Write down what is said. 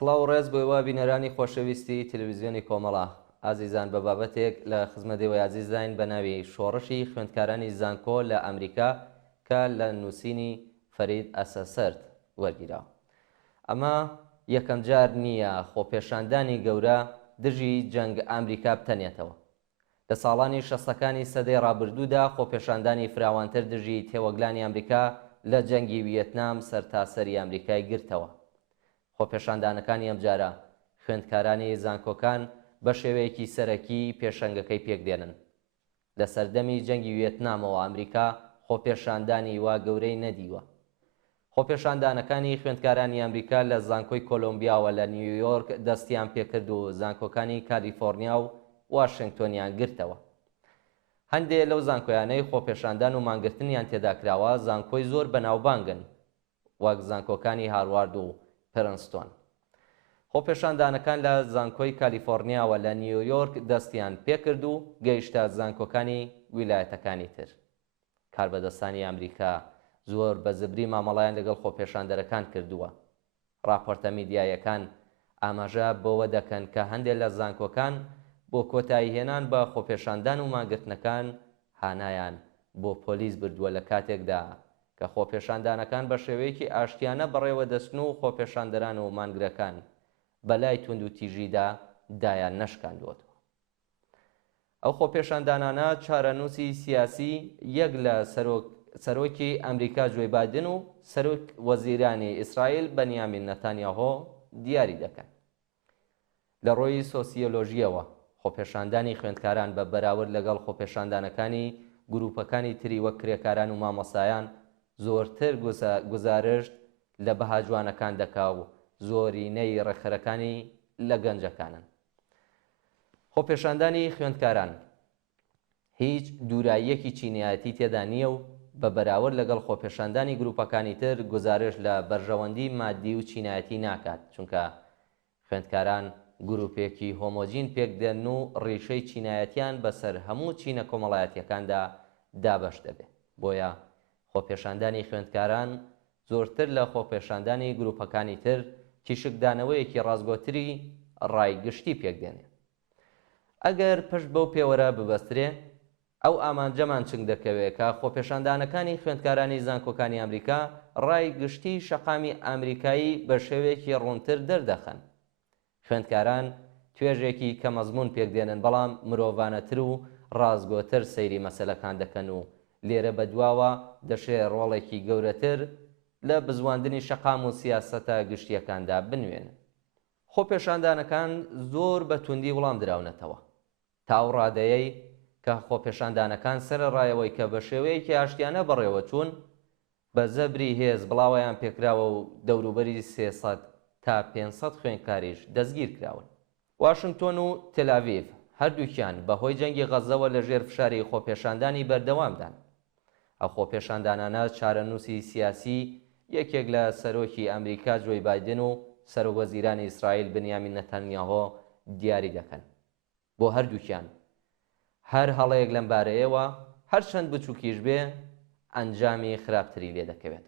سڵاو ڕێز بۆیەوە بینەرانی خۆشەویستی تەلەڤیزیۆنی کۆمەڵە ئازیزان بە بابەتێک لە خزمەتەوەی عزیزداین بە ناوی شۆڕشی خوێندکارانی زانکۆ لە ئەمریکا کە لە نووسینی فەرید ئەسەسەرد وەرگیراوە. ئەمە یەکەم جار نییە خۆپێشاندانی گەورە دژی جەنگ ئەمریکا بتەنێتەوە. لە ساڵانی 60ەکانی سەدەی ڕابردوودا خۆپێشاندانی فراوانتر دژی تێوەگلانی ئەمریکا لە جەنگی ڤیەتنام سەرتاسەری ئەمریکای گرتەوە. خۆپێشاندانەکانی ئەم جارە خوێندکارانی زانکۆکان بە شێوەیەکی سەرەکی پێشەنگەکەی پێکدێنن. لە سەردەمی جەنگی ڤیەتنامەوە ئەمریکا خۆپێشاندانی وا گەورەی نەدیوە. خۆپێشاندانەکانی خوێندکارانی ئەمریکا لە زانکۆی کۆلۆمبیاوە لە نیویۆرک دەستیان پێکرد و زانکۆکانی کالیفۆرنیا و واشنگتۆنیان گرتەوە. هەندێک لەو زانکۆیانەی خۆپێشاندان و مانگرتنیان تێداکراوە زانکۆی زۆر بەناوبانگن وەک زانکۆکانی هاروارد و پرنستۆن. خۆپێشاندانەکان لە زانکۆی کالیفۆرنیاوە لە نیویۆرک دەستیان پێکرد و گەیشتە زانکۆکانی ویلایەتەکانی تر. کاربەدەستانی ئەمریکا زۆر بە زبری مامەڵەیان لەگەڵ خۆپێشاندەرەکان کردووە. راپۆرتە میدیایەکان ئاماژە بەوە دەکەن کە هەندێک لە زانکۆکان بۆ کۆتایی هێنان بە خۆپێشاندان و مانگرتنەکان هانایان بۆ پۆلیس بردووە لە کاتێکدا کە خۆپێشاندانەکان بە شێوەیەکی ئاشتیانە بەڕێوە دەچن و خۆپێشاندەران و مانگرەکان بەلای تونند و تیژیدا دایان نەشکاندووەتەوە. ئەو خۆپێشاندانانە چارەنووسی سیاسی یەک لە سەرۆکی ئەمریکا جۆی بایدن و سەرۆک وەزیرانی ئیسرائیل بەنیامین نەتانیاهۆ دیاری دەکەن. لە ڕۆی سۆسیۆلۆژیەوە خۆپێشاندانی خوێندکاران بە بەراورد لەگەڵ خۆپێشاندانەکانی گروپەکانی تری وەک کرێکاران و مامۆسایان زۆرتر گزارشت لە بەها جوانەکان دەکا و زۆرینەی ڕێکخەرەکانی لە گەنجەکانن. خۆپێشاندانی خوێندکاران هیچ دووراییەکی چینایەتی تێدا نییە و بە بەراورد لەگەڵ خۆپێشاندانی گروپەکانی تر گزارش لە بەرژەوەندی مادی و چینایەتی ناکات، چونکە خوێندکاران گروپێکی هۆمۆجین پێکدێن و ڕیشەی چینایەتیان بەسەر هەموو چینە کۆمەڵایەتیەکاندا دابەش دەبێت. بۆیە خۆپێشاندانی خوێندکاران زۆرتر لە خۆپێشاندانی گروپەکانی تر تیشکدانەوەیەکی ڕازگۆتری ڕایگشتی پێکدێنێ. ئەگەر پشت بەو پێوەرە ببەسترێ ئەو ئامانجەمان چنگ دەکەوێت کە خۆپێشاندانەکانی خوێندکارانی زانکۆکانی ئەمریکا ڕایگشتی شەقامی ئەمریکایی بە شێوەیەکی ڕوونتر دەردەخەن. خوێندکاران توێژێکی کە مەزمون پێکدێنن بەڵام مرۆڤانەتر و ڕازگۆتر سەیری مەسەلەکان دەکەن و لێرە بەدواوە دەشێ ڕۆڵێکی گەورەتر لە بزواندنی شەقام و سیاسەتە گشتیەکاندا بنوێن. خۆپێشاندانەکان زۆر بە توندی وەڵام دراونەتەوە تا ئەو ڕادەیەی کە خۆپێشاندانەکان سەرڕایەوەی کە بە شێوەیەکی ئاشتیانە بەڕێوە چوون بە زەبری هێز بڵاویان پێکراوە و دەوروبەری 300 تا 500 خوێندکاریش دەستگیر کراون. واشنگتۆن و تێلاڤیڤ هەردووکیان بەهۆی جەنگی غەزەوە لە ژێر فشاری خۆپێشاندانی بەردەوامدان. ئەو خۆپێشاندانانە چارەنووسی سیاسی یەکێک لە سەرۆکی ئەمریکا جۆی بایدن و سەرۆکوەزیرانی ئیسرائیل بنیامین نەتانیاهۆ دیاری دەکەن. بۆ هەردووکیان هەر هەڵەیەک لەم بارەیەوە هەرچەند بچووکیش بێ ئەنجامی خراپتری لێ دەکەوێت.